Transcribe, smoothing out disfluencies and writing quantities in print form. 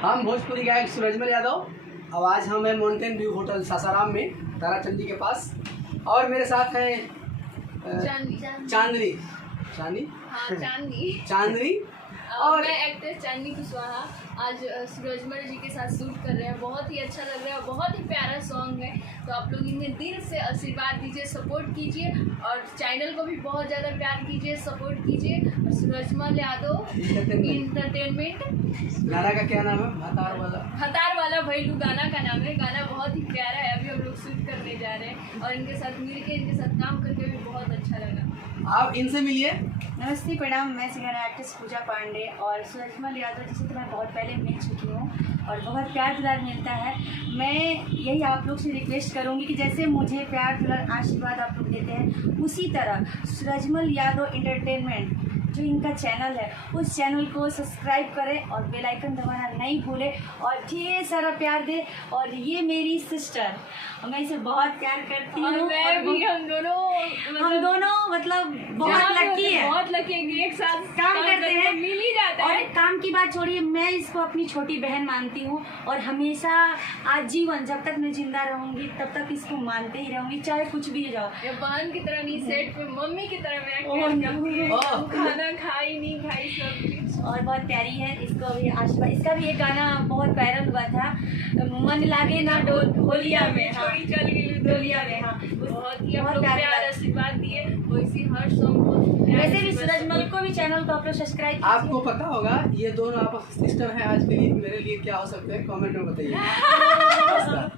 हम भोजपुरी गायक सूरजमल यादव। अब आज हम हैं माउंटेन व्यू होटल सासाराम में, ताराचंदी के पास, और मेरे साथ हैं चांदनी चांदनी और मैं एक्ट्रेस चांदनी कुशवाहा। आज सूरजमल जी के साथ शूट कर रहे हैं। बहुत ही अच्छा लग रहा है, बहुत ही प्यारा सॉन्ग है। तो आप लोग इन्हें दिल से आशीर्वाद दीजिए, सपोर्ट कीजिए और चैनल को भी बहुत ज़्यादा प्यार कीजिए, सपोर्ट कीजिए। और सूरजमल यादव इंटरटेनमेंट गाना का क्या नाम है? हतार वाला भैलू गाना का नाम है। गाना बहुत ही प्यारा है। अभी हम लोग शूट करने जा रहे हैं और इनके साथ मिलके, इनके साथ काम करके भी बहुत अच्छा लगा। आप इनसे मिलिए। नमस्ते, प्रणाम। मैं सिंगर एक्ट्रेस पूजा पांडे और सूरजमल यादव जी से तो मैं बहुत पहले मिल चुकी हूँ और बहुत प्यार दुलार मिलता है। मैं यही आप लोग से रिक्वेस्ट करूँगी कि जैसे मुझे प्यार दुलार आशीर्वाद आप लोग देते हैं, उसी तरह सूरजमल यादव इंटरटेनमेंट जो इनका चैनल है, उस चैनल को सब्सक्राइब करें और बेल आइकन दबाना नहीं भूलें और ढेर सारा प्यार दे। और ये मेरी सिस्टर, मैं इसे बहुत प्यार करती हूँ। हम दोनों मतलब बहुत लकी है, बहुत लकी है, एक साथ काम करते हैं, मिल ही जाता है। और काम की बात छोड़िए, मैं इसको अपनी छोटी बहन मानती हूँ और हमेशा आजीवन जब तक मैं जिंदा रहूँगी तब तक इसको मानते ही रहूँगी, चाहे कुछ भी हो जाओ। ये बहन की तरह नहीं, सेट पे मम्मी की तरह मैं खाना खाई नहीं खाई सब कुछ। और बहुत प्यारी है। इसको अभी आशीर्वाद, इसका भी एक गाना बहुत वायरल हुआ था, मन लागे ना होलिया में, छोड़ी चल गई डोलिया में। हाँ, बहुत ही हम लोग प्यार आशीर्वाद दिए। वैसे हर सॉन्ग को वैसे भी सूरजमल को भी चैनल को आप लोग सब्सक्राइब। आपको पता होगा ये दोनों आप सिस्टर हैं, आज के लिए मेरे लिए क्या हो सकते हैं, कमेंट में बताइए।